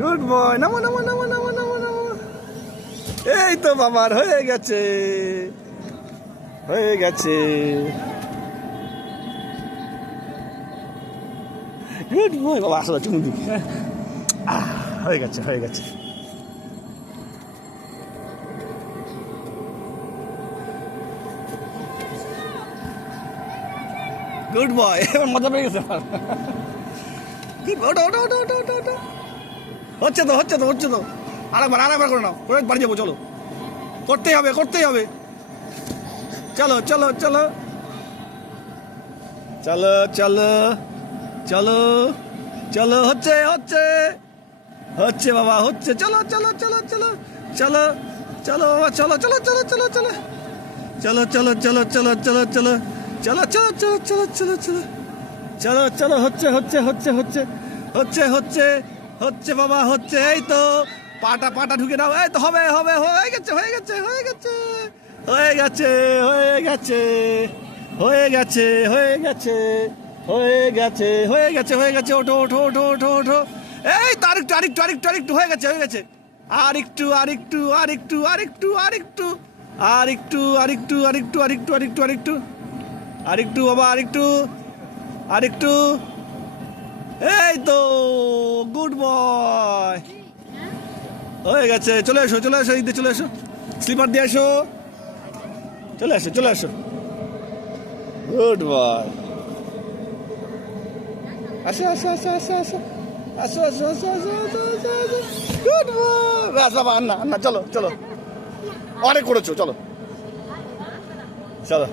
Good boy, নামো নামো নামো নামো নামো নামো। এই তো বাবার হয়ে গেছে, হয়ে গেছে। গুড বয় বাবা, আসলে চুমু দিবি। হয়ে গেছে, হয়ে গেছে। গুড বয়, এবার মজা পেয়ে গেছে আমার। ওটা ওটা ওটা ওটা ওটা ওটা হচ্ছে তো, হচ্ছে তো, হচ্ছে তো। আরেকবার করে নাও, করে বাড়ি যাবো। চলো, করতেই হবে, করতেই হবে। চলো চলো চলো চলো চলো চলো চলো, হচ্ছে হচ্ছে হচ্ছে বাবা, হচ্ছে। চলো চলো চলো চলো চলো চলো বাবা, চলো চলো চলো চলো চলো চলো চলো চলো চলো চলো চলো চলো চলো চলো চলো চলো চলো চলো চলো, হচ্ছে হচ্ছে হচ্ছে হচ্ছে হচ্ছে হচ্ছে হচ্ছে বাবা, হচ্ছে। এই তো পাটা পাটা ঢুকে দাও। এই তো হবে হবে, হয়ে গেছে হয়ে গেছে হয়ে গেছে হয়ে গেছে হয়ে গেছে হয়ে গেছে হয়ে গেছে হয়ে গেছে হয়ে গেছে হয়ে গেছে। ওঠো ওঠো ওঠো ওঠো ওঠো। এই তো আরেকটু আরেকটু আরেকটু আরেকটু, হয়ে গেছে হয়ে গেছে। আরেকটু আরেকটু আরেকটু আরেকটু আরেকটু আরেকটু আরেকটু আরেকটু আরেকটু আরেকটু আরেকটু আরেকটু বাবা, আরেকটু আরেকটু। এই তো গুড বয়, হয়ে গেছে। চলে এসো চলে এসো, ঈদে চলে এসো, স্লিপার দিয়ে এসো, চলে আসো চলে আসো। গুড বয়, আসো আসো আসো আসো আসো আসো আসো আসো আসো আসো আসো আসো। গুড বয়, ব্যাস বাবা, আন্না আন্না, চলো চলো, অনেক করেছো, চলো চলো।